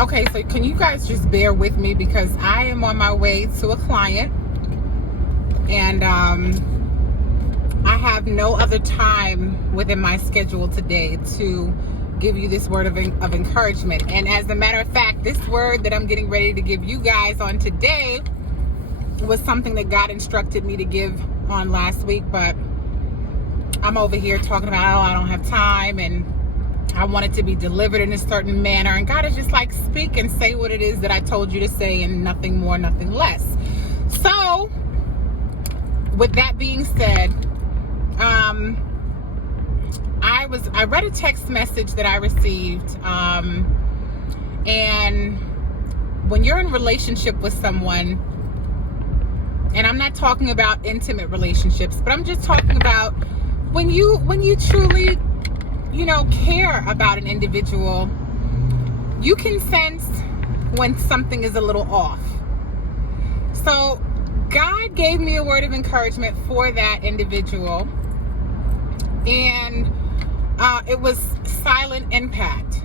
Okay, so can you guys just bear with me because I am on my way to a client, and I have no other time within my schedule today to give you this word of encouragement. And as a matter of fact, this word that I'm getting ready to give you guys on today was something that God instructed me to give on last week, but I'm over here talking about, oh, I don't have time, and I want it to be delivered in a certain manner. And God is just like, speak and say what it is that I told you to say, and nothing more, nothing less. So, with that being said, I read a text message that I received, and when you're in relationship with someone, and I'm not talking about intimate relationships, but I'm just talking about when you truly, care about an individual, you can sense when something is a little off. So God gave me a word of encouragement for that individual, and it was silent impact.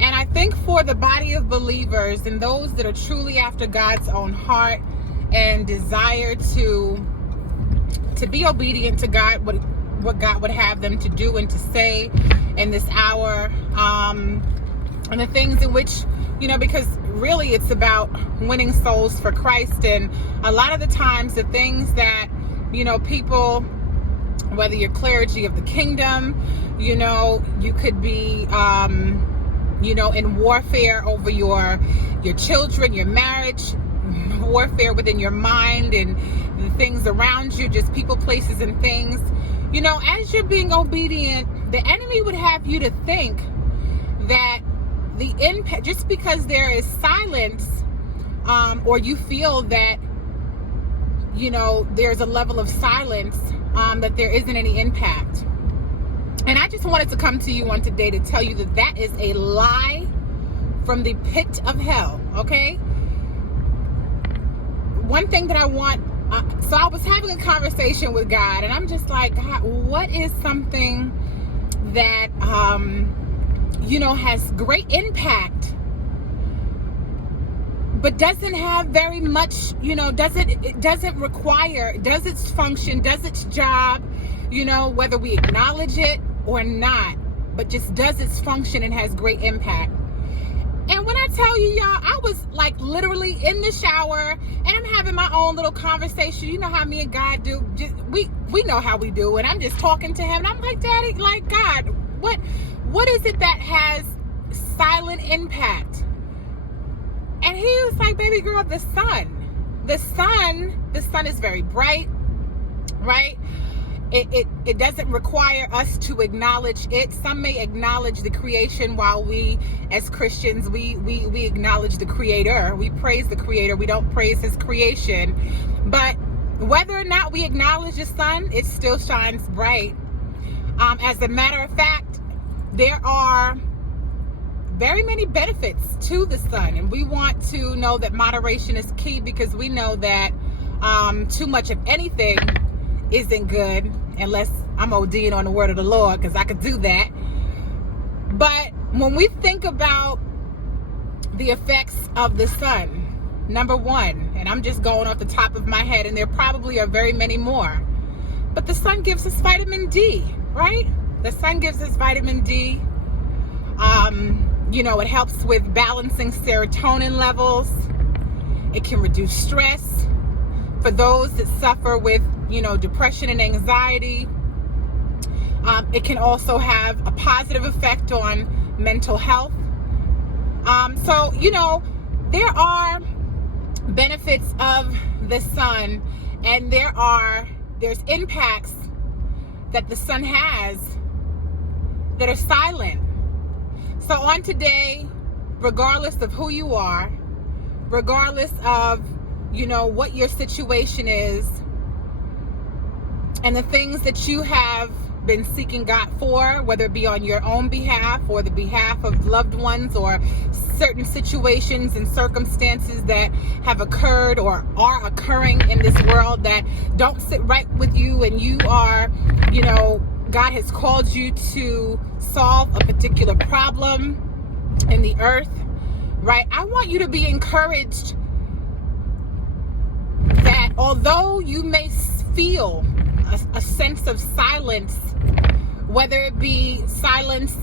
And I think for the body of believers and those that are truly after God's own heart and desire to be obedient to God, what God would have them to do and to say in this hour, and the things in which, because really it's about winning souls for Christ. And a lot of the times the things that, people, whether you're clergy of the kingdom, you could be, in warfare over your children, your marriage, warfare within your mind and the things around you, just people, places, and things. As you're being obedient, the enemy would have you to think that the impact, just because there is silence, or you feel that, there's a level of silence, that there isn't any impact. And I just wanted to come to you on today to tell you that that is a lie from the pit of hell, okay? One thing that I want, so I was having a conversation with God, and I'm just like, God, what is something that, has great impact, but doesn't have very much, doesn't require, does its function, does its job, whether we acknowledge it or not, but just does its function and has great impact. And when I tell you, y'all, I was like literally in the shower, and I'm having my own little conversation. You know how me and God do. We know how we do. And I'm just talking to him, and I'm like, Daddy, like, God, what is it that has silent impact? And he was like, baby girl, the sun. The sun is very bright, right? It doesn't require us to acknowledge it. Some may acknowledge the creation, while we as Christians, we acknowledge the creator. We praise the creator. We don't praise his creation. But whether or not we acknowledge the sun, it still shines bright. As a matter of fact, there are very many benefits to the sun, and we want to know that moderation is key, because we know that too much of anything isn't good, unless I'm ODing on the word of the Lord, because I could do that. But when we think about the effects of the sun, number one, and I'm just going off the top of my head, and there probably are very many more, but the sun gives us vitamin D, right? The sun gives us vitamin D. It helps with balancing serotonin levels. It can reduce stress for those that suffer with, depression and anxiety. It can also have a positive effect on mental health. So, there are benefits of the sun, and there's impacts that the sun has that are silent. So on today, regardless of who you are, regardless of, what your situation is, and the things that you have been seeking God for, whether it be on your own behalf or the behalf of loved ones, or certain situations and circumstances that have occurred or are occurring in this world that don't sit right with you, and you are, God has called you to solve a particular problem in the earth, right? I want you to be encouraged that although you may feel a sense of silence, whether it be silence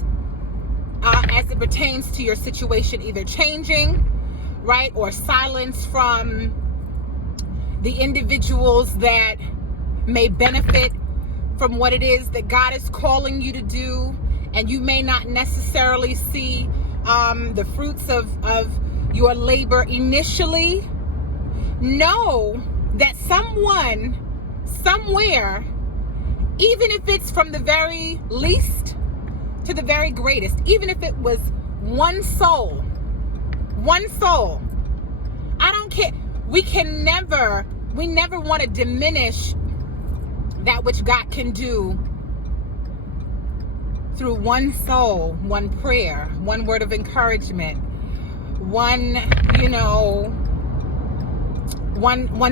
as it pertains to your situation either changing, right, or silence from the individuals that may benefit from what it is that God is calling you to do, and you may not necessarily see the fruits of your labor initially. Know that someone, somewhere, even if it's from the very least to the very greatest, even if it was one soul, I don't care. We never want to diminish that which God can do through one soul, one prayer, one word of encouragement, one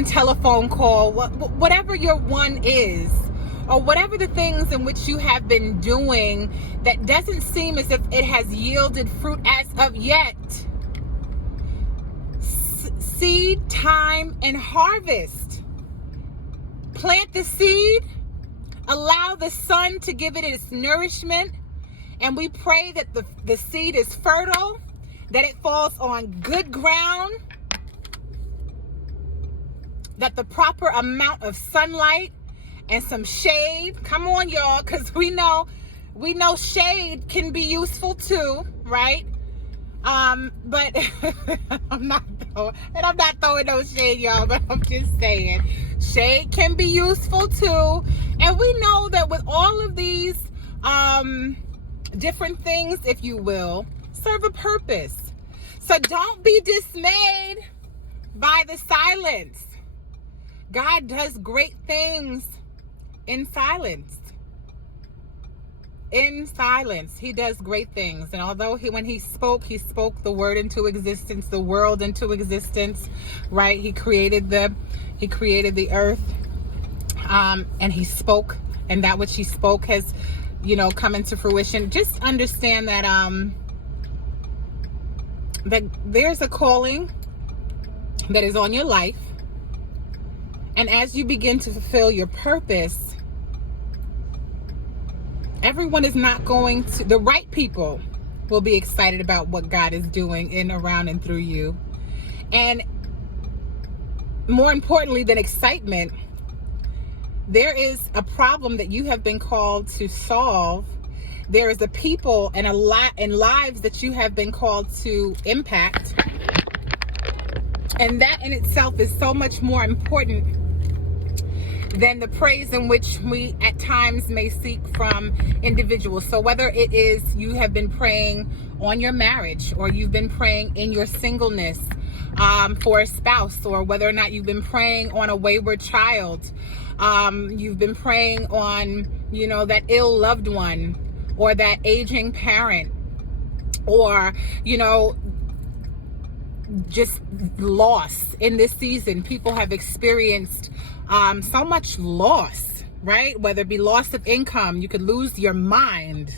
telephone call, whatever your one is, or whatever the things in which you have been doing that doesn't seem as if it has yielded fruit as of yet. Seed, time, and harvest. Plant the seed, allow the sun to give it its nourishment, and we pray that the seed is fertile, that it falls on good ground, that the proper amount of sunlight and some shade, come on y'all, because we know shade can be useful too, right? But I'm not throwing no shade, y'all, but I'm just saying shade can be useful too. And we know that with all of these different things, if you will, serve a purpose. So don't be dismayed by the silence. God does great things in silence. In silence, he does great things. And although when he spoke the word into existence, the world into existence, right? He created the earth, and he spoke, and that which he spoke has, come into fruition. Just understand that that there's a calling that is on your life, and as you begin to fulfill your purpose, everyone is not going to, the right people will be excited about what God is doing in, around, and through you. And more importantly than excitement, there is a problem that you have been called to solve. There is a people and a lot and lives that you have been called to impact. And that in itself is so much more important than the praise in which we at times may seek from individuals. So whether it is you have been praying on your marriage, or you've been praying in your singleness for a spouse, or whether or not you've been praying on a wayward child, you've been praying on, that ill loved one, or that aging parent, or, just loss in this season. People have experienced so much loss, right? Whether it be loss of income, you could lose your mind.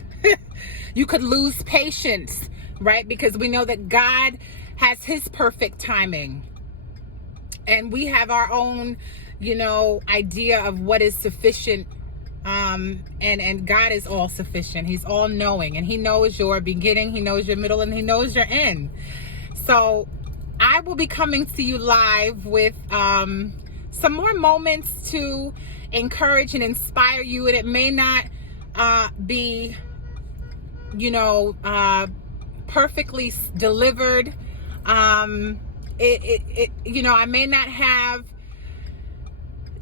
You could lose patience, right? Because we know that God has his perfect timing. And we have our own, idea of what is sufficient. And God is all sufficient. He's all knowing, and he knows your beginning, he knows your middle, and he knows your end. So I will be coming to you live with some more moments to encourage and inspire you. And it may not be, perfectly delivered. I may not have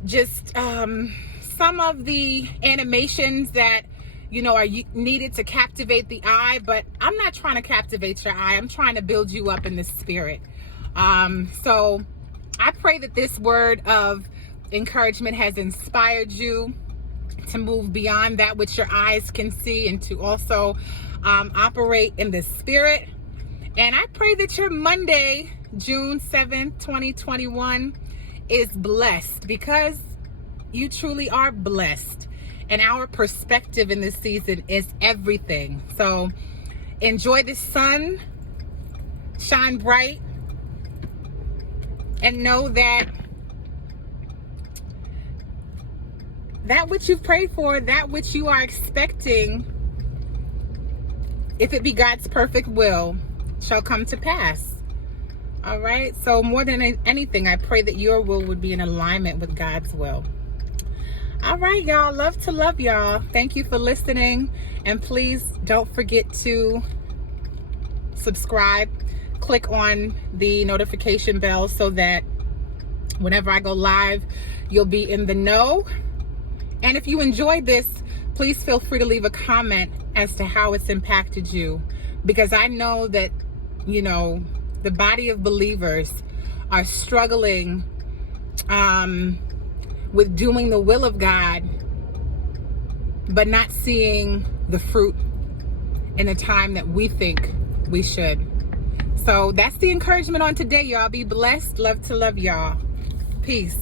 just some of the animations that are needed to captivate the eye, but I'm not trying to captivate your eye. I'm trying to build you up in the spirit. So I pray that this word of encouragement has inspired you to move beyond that which your eyes can see, and to also operate in the spirit. And I pray that your Monday, June 7th, 2021 is blessed, because you truly are blessed. And our perspective in this season is everything. So enjoy the sun, shine bright, and know that that which you've prayed for, that which you are expecting, if it be God's perfect will, shall come to pass. All right. So more than anything, I pray that your will would be in alignment with God's will. All right, y'all. Love to love y'all. Thank you for listening. And please don't forget to subscribe. Click on the notification bell so that whenever I go live, you'll be in the know. And if you enjoyed this, please feel free to leave a comment as to how it's impacted you. Because I know that, the body of believers are struggling with doing the will of God, but not seeing the fruit in the time that we think we should. So that's the encouragement on today, y'all. Be blessed. Love to love y'all. Peace.